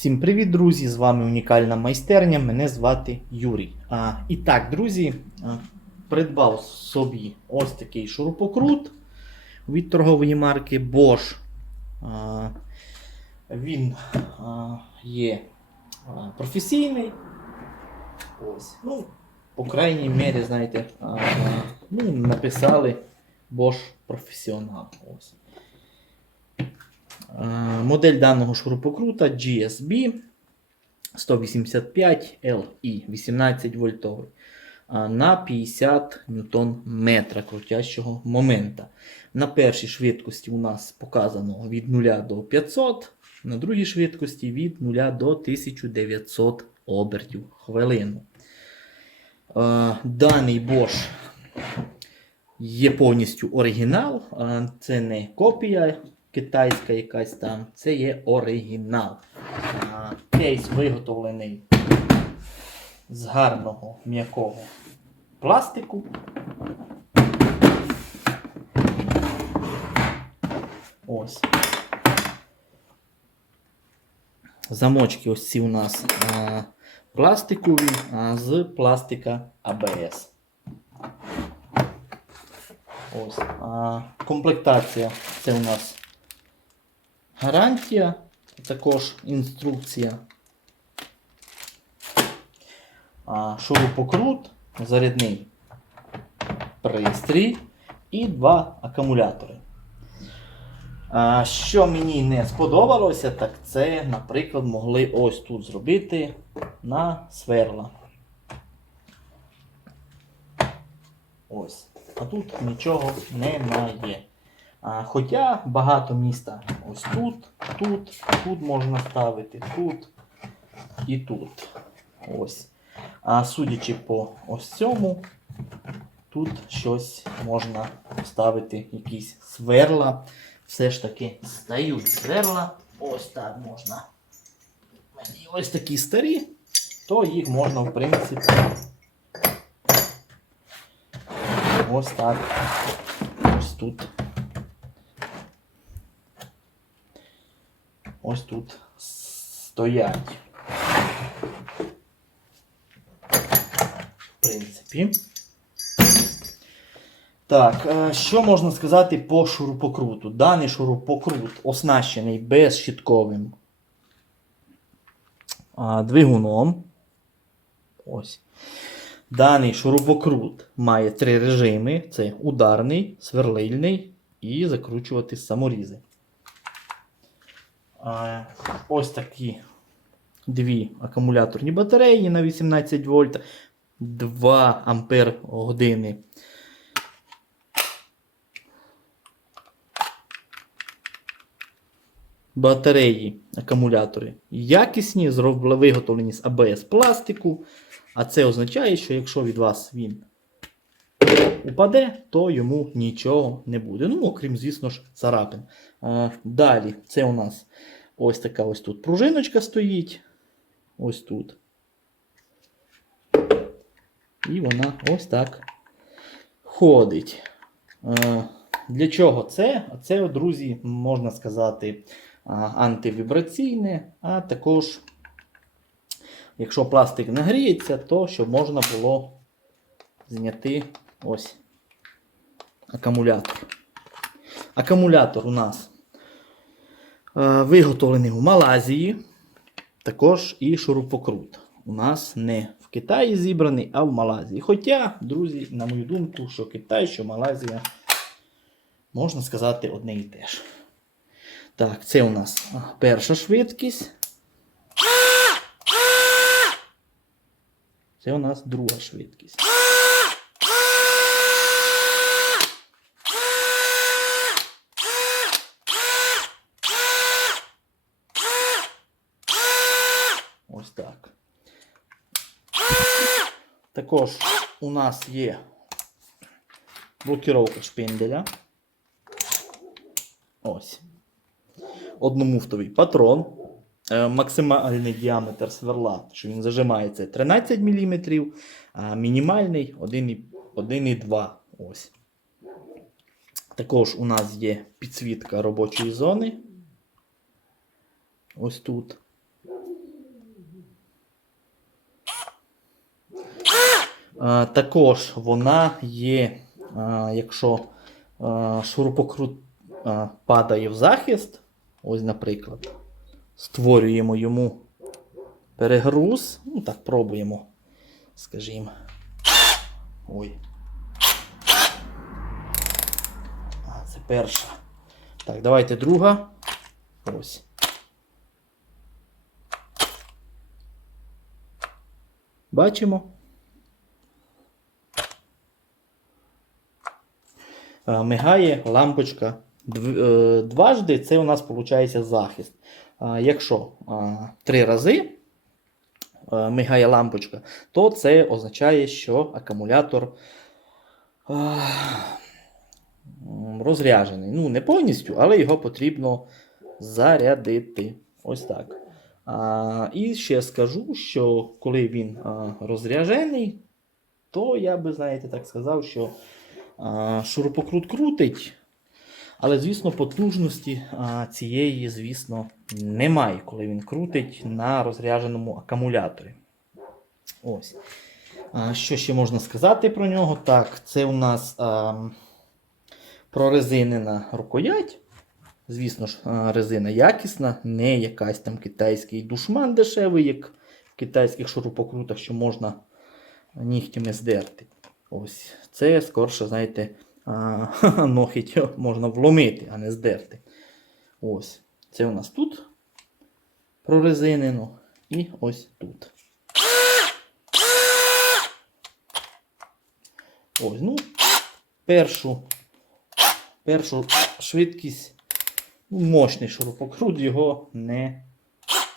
Всім привіт, друзі! З вами унікальна майстерня. Мене звати Юрій. А, і так, друзі, придбав собі ось такий шурупокрут від торгової марки Bosch. А, він а, є професійний. Ось. Ну, по крайній мірі, знаєте, а, ну, написали Bosch професіонал. Ось. Е, Модель даного шурупокрута GSB 185 LI 18 вольтовий на 50 ньютон метра крутящого момента. На першій швидкості у нас показано від 0 до 500, на другій швидкості від 0 до 1900 обертів хвилину. Е, Даний Bosch є повністю оригінал, це не копія китайська якась там, це є оригінал. Кейс виготовлений з гарного м'якого пластику. Ось. Замочки ось ці у нас а, пластикові а, з пластика АБС. Ось. А, комплектація це у нас гарантія, також інструкція. Шурупокрут, зарядний пристрій і два акумулятори. Що мені не сподобалося, так це, наприклад, могли ось тут зробити на сверла. Ось. А тут нічого немає. Хоча багато міста ось тут, тут, тут можна ставити, тут і тут. Ось. А судячи по ось цьому, тут щось можна ставити, якісь сверла. Все ж таки стають сверла. Ось так можна. І ось такі старі, то їх можна, в принципі, ось так. Ось тут. Ось тут стоять. В принципі. Так, е, що можна сказати по шурупокруту? Даний шурупокрут оснащений безщітковим двигуном. Ось. Даний шурупокрут має три режими: це ударний, сверлильний і закручувати саморізи. Ось такі дві акумуляторні батареї на 18 вольт, 2 ампер години. Батареї, акумулятори якісні, виготовлені з АБС пластику. А це означає, що якщо від вас він упаде, то йому нічого не буде. Ну, окрім, звісно ж, царапин. Далі, це у нас ось така ось тут пружиночка стоїть. Ось тут. І вона ось так ходить. Для чого це? Це, друзі, можна сказати, антивібраційне, а також, якщо пластик нагріється, то щоб можна було зняти ось акумулятор. Акумулятор у нас е, виготовлений в Малайзії. Також і шурупокрут. У нас не в Китаї зібраний, а в Малайзії. Хоча, друзі, на мою думку, що Китай, що Малайзія, можна сказати, одне і те ж. Так, це у нас перша швидкість. Це у нас друга швидкість. Ось так. Також у нас є блокіровка шпинделя. Ось. Одномуфтовий патрон. Е, Максимальний діаметр сверла, що він зажимається 13 мм, а мінімальний 1,2 Ось. Також у нас є підсвітка робочої зони. Ось тут. Також вона є, якщо шурупокрут падає в захист, ось, наприклад, створюємо йому перегруз. Ну так, пробуємо, скажімо. Ой. А, це перша. Так, давайте друга. Ось. Бачимо. Мигає лампочка е, дважди, це у нас виходить захист. Якщо три рази е, мигає лампочка, то це означає, що акумулятор розряджений. Ну, не повністю, але його потрібно зарядити. Ось так. І ще скажу, що коли він розряджений, то я би, знаєте, так сказав, що шурупокрут крутить. Але, звісно, потужності цієї, звісно, немає, коли він крутить на розрядженому акумуляторі. Ось. Що ще можна сказати про нього? Так, це у нас прорезинена рукоять. Звісно ж, резина якісна, не якась там китайський душман дешевий, як в китайських шурупокрутах, що можна нігтями здерти. Ось. Це скорше, знаєте, а, ногіть можна вломити, а не здерти. Ось. Це у нас тут прорезинено і ось тут. Ось, ну, першу, першу швидкість, ну, мощний шурупокрут, його не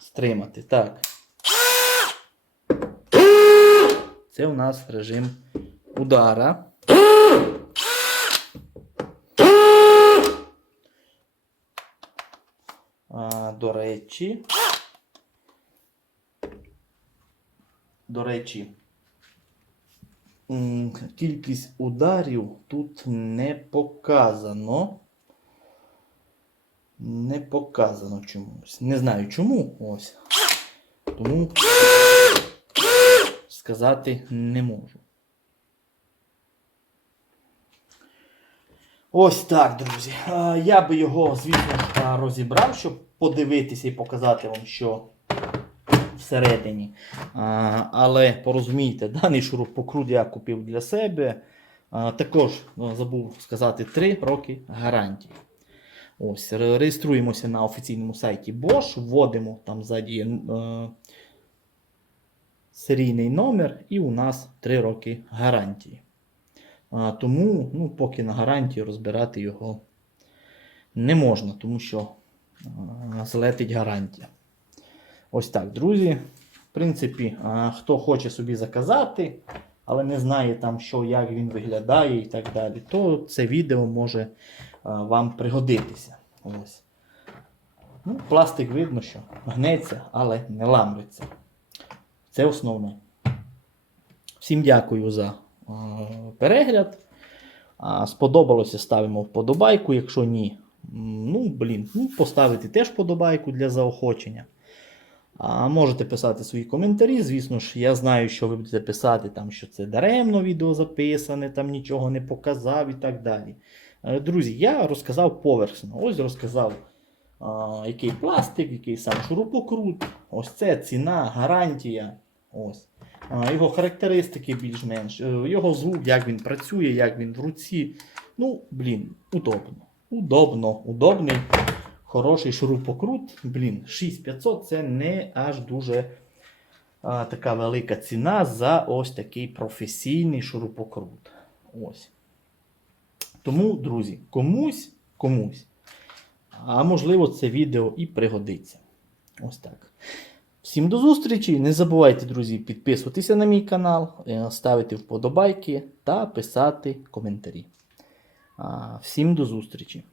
стримати. Так. Це у нас режим удара. До речі. До речі, кількість ударів тут не показано. Не показано чомусь. Не знаю чому. Ось. Тому сказати не можу. Ось так, друзі. Я би його, звісно, розібрав, щоб подивитися і показати вам, що всередині. Але порозумійте, даний шурупокрут я купив для себе. Також ну, забув сказати 3 роки гарантії. Ось, реєструємося на офіційному сайті Bosch, вводимо там ззаді е, серійний номер, і у нас 3 роки гарантії. А, тому, ну, поки на гарантії розбирати його не можна, тому що а, злетить гарантія. Ось так, друзі. В принципі, а, хто хоче собі заказати, але не знає там, що, як він виглядає і так далі, то це відео може а, вам пригодитися. Ось. Ну, пластик видно, що гнеться, але не ламриться. Це основне. Всім дякую за перегляд. Сподобалося, ставимо вподобайку. Якщо ні, ну, блін, ну, поставити теж вподобайку для заохочення. А можете писати свої коментарі. Звісно ж, я знаю, що ви будете писати, там, що це даремно відео записане, там нічого не показав і так далі. Е, Друзі, я розказав поверхно. Ось розказав, а, який пластик, який сам шурупокрут. Ось це ціна, гарантія. Ось. Його характеристики більш-менш, е, його звук, як він працює, як він в руці. Ну, блін, удобно. Удобно, удобний, хороший шурупокрут. Блін, 6500 це не аж дуже а, така велика ціна за ось такий професійний шурупокрут. Ось. Тому, друзі, комусь, комусь, а можливо, це відео і пригодиться. Ось так. Всім до зустрічі. Не забувайте, друзі, підписуватися на мій канал, е, ставити вподобайки та писати коментарі. Всім до зустрічі!